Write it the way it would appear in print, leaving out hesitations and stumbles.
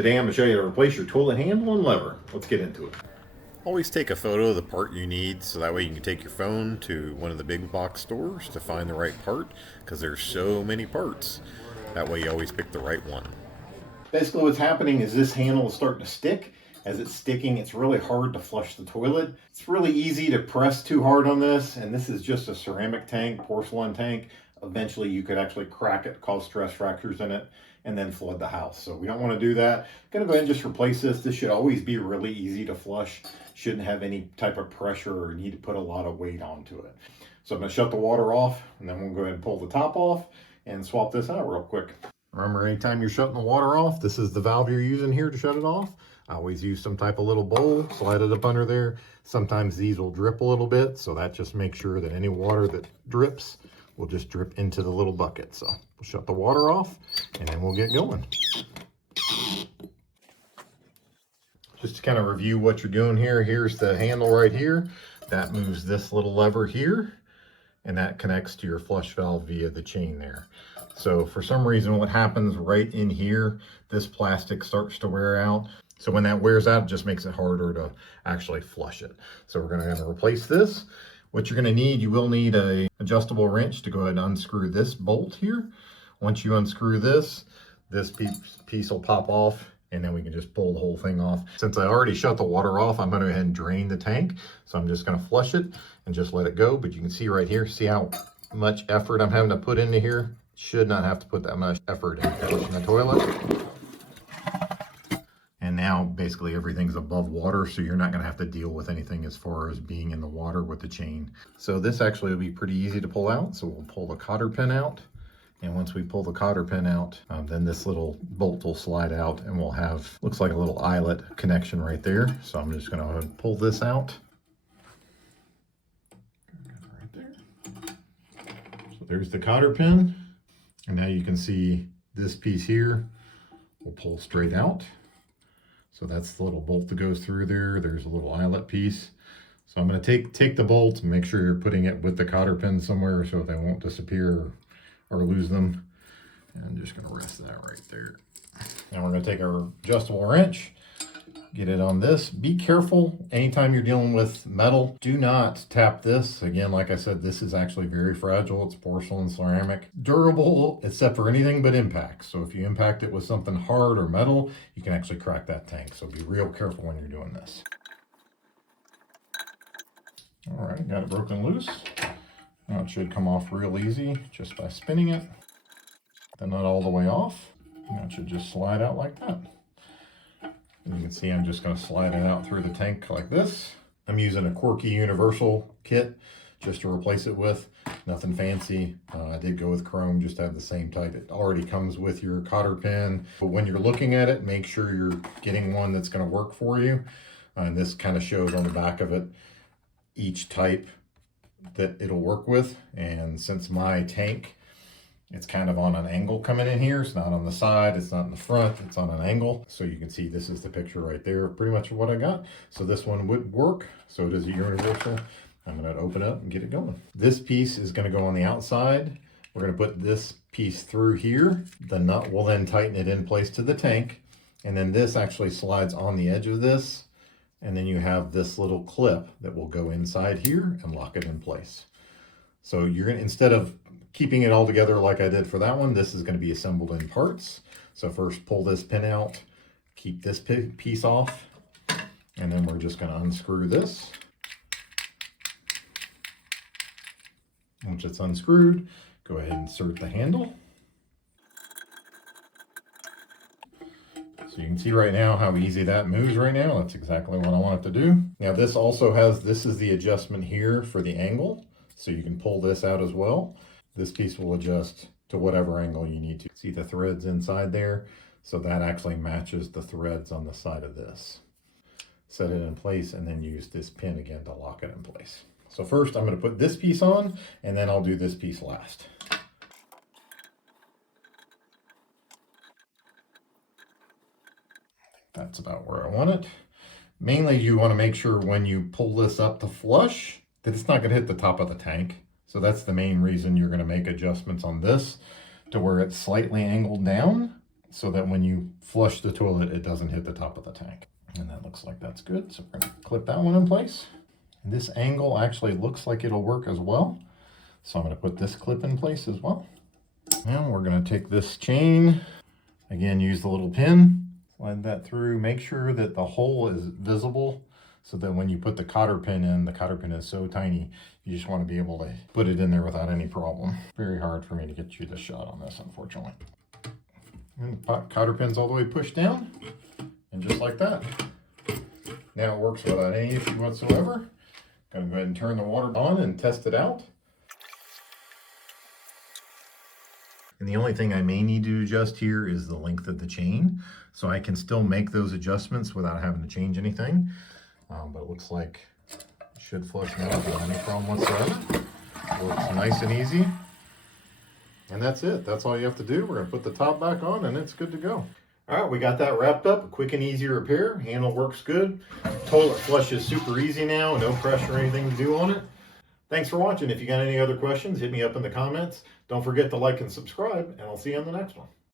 Today I'm going to show you how to replace your toilet handle and lever. Let's get into it. Always take a photo of the part you need so that way you can take your phone to one of the big box stores to find the right part, because there's so many parts. That way you always pick the right one. Basically what's happening is this handle is starting to stick. As it's sticking, it's really hard to flush the toilet. It's really easy to press too hard on this, and this is just a ceramic tank, porcelain tank. Eventually you could actually crack it, cause stress fractures in it, and then flood the house. So we don't want to do that. I'm gonna go ahead and just replace this. This should always be really easy to flush. Shouldn't have any type of pressure or need to put a lot of weight onto it. So I'm gonna shut the water off, and then we'll go ahead and pull the top off and swap this out real quick. Remember, anytime you're shutting the water off, this is the valve you're using here to shut it off. I always use some type of little bowl, slide it up under there. Sometimes these will drip a little bit, so that just makes sure that any water that drips will just drip into the little bucket. So we'll shut the water off, and then we'll get going. Just to kind of review what you're doing here, here's the handle right here. That moves this little lever here, and that connects to your flush valve via the chain there. So for some reason, what happens right in here, this plastic starts to wear out. So when that wears out, it just makes it harder to actually flush it. So we're gonna replace this. What you're gonna need, you will need a adjustable wrench to go ahead and unscrew this bolt here. Once you unscrew this piece will pop off, and then we can just pull the whole thing off. Since I already shut the water off, I'm gonna go ahead and drain the tank. So I'm just gonna flush it and just let it go. But you can see right here, see how much effort I'm having to put into here? Should not have to put that much effort in flushing the toilet. And now basically everything's above water, so you're not gonna have to deal with anything as far as being in the water with the chain. So this actually will be pretty easy to pull out. So we'll pull the cotter pin out. And once we pull the cotter pin out, then this little bolt will slide out, and we'll have, looks like a little eyelet connection right there. So I'm just gonna pull this out. Right there. So there's the cotter pin. And now you can see this piece here will pull straight out. So that's the little bolt that goes through there. There's a little eyelet piece. So I'm going to take the bolt and make sure you're putting it with the cotter pin somewhere so they won't disappear or lose them. And I'm just going to rest that right there. Now we're going to take our adjustable wrench, get it on this. Be careful anytime you're dealing with metal. Do not tap this. Again, like I said, this is actually very fragile. It's porcelain, ceramic, durable, except for anything but impact. So if you impact it with something hard or metal, you can actually crack that tank. So be real careful when you're doing this. All right, got it broken loose. Now it should come off real easy just by spinning it. Then not all the way off. Now it should just slide out like that. And you can see I'm just going to slide it out through the tank like this. I'm using a Quirky Universal kit just to replace it with. Nothing fancy. I did go with chrome just to have the same type. It already comes with your cotter pin. But when you're looking at it, make sure you're getting one that's going to work for you. And this kind of shows on the back of it each type that it'll work with. And since my tank, it's kind of on an angle coming in here. It's not on the side, it's not in the front, it's on an angle. So you can see this is the picture right there, pretty much what I got. So this one would work. So does a universal. I'm gonna open up and get it going. This piece is gonna go on the outside. We're gonna put this piece through here. The nut will then tighten it in place to the tank. And then this actually slides on the edge of this. And then you have this little clip that will go inside here and lock it in place. So you're gonna, instead of keeping it all together like I did for that one, this is going to be assembled in parts. So first pull this pin out, keep this piece off, and then we're just going to unscrew this. Once it's unscrewed, go ahead and insert the handle. So you can see right now how easy that moves right now. That's exactly what I want it to do. Now this also has, this is the adjustment here for the angle. So you can pull this out as well. This piece will adjust to whatever angle you need to. See the threads inside there? So that actually matches the threads on the side of this. Set it in place and then use this pin again to lock it in place. So first I'm going to put this piece on, and then I'll do this piece last. That's about where I want it. Mainly you want to make sure when you pull this up to flush that it's not going to hit the top of the tank. So that's the main reason you're going to make adjustments on this to where it's slightly angled down so that when you flush the toilet, it doesn't hit the top of the tank. And that looks like that's good. So we're gonna clip that one in place. And this angle actually looks like it'll work as well. So I'm gonna put this clip in place as well. Now we're gonna take this chain, again, use the little pin, slide that through, make sure that the hole is visible so that when you put the cotter pin in, the cotter pin is so tiny, you just wanna be able to put it in there without any problem. Very hard for me to get you the shot on this, unfortunately. And the cotter pin's all the way pushed down, and just like that. Now it works without any issue whatsoever. Gonna go ahead and turn the water on and test it out. And the only thing I may need to adjust here is the length of the chain. So I can still make those adjustments without having to change anything. But it looks like it should flush now without any problem whatsoever. Works nice and easy. And that's it. That's all you have to do. We're gonna put the top back on and it's good to go. All right, we got that wrapped up. A quick and easy repair. Handle works good. Toilet flush is super easy now. No pressure or anything to do on it. Thanks for watching. If you got any other questions, hit me up in the comments. Don't forget to like and subscribe, and I'll see you on the next one.